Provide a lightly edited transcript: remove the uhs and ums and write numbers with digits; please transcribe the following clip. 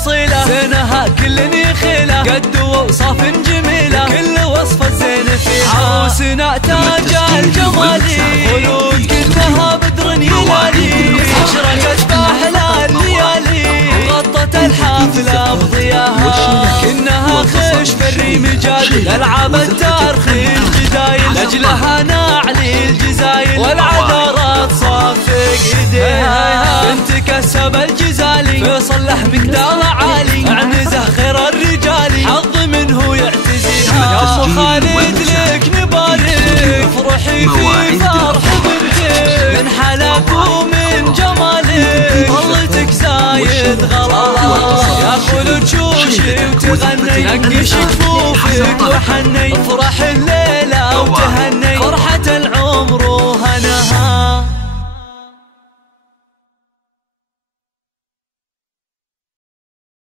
اصيله زينها كل يخيله قد واوصاف جميله كل وصفه زين فيها عروسنا تاج الجمال خلود كلها بدر يلالي اشرقت باحلى الليالي غطت الحافله بضياها كنها خش بالريم جادل العاب التاريخ الجدايل لاجلها نعلي الجزايل والعذارات صافق ايديها بنت كسب الجزالي فيصل له مقدار عالي اعنزه خير الرجال حظ منه يعتزيها يا ام خالد لك نبارك افرحي في فرح بنتك من حلاك ومن جمالك ظلتك زايد غلا يا خلود شوشي وتغني نقش كفوفك وحني افرح الليل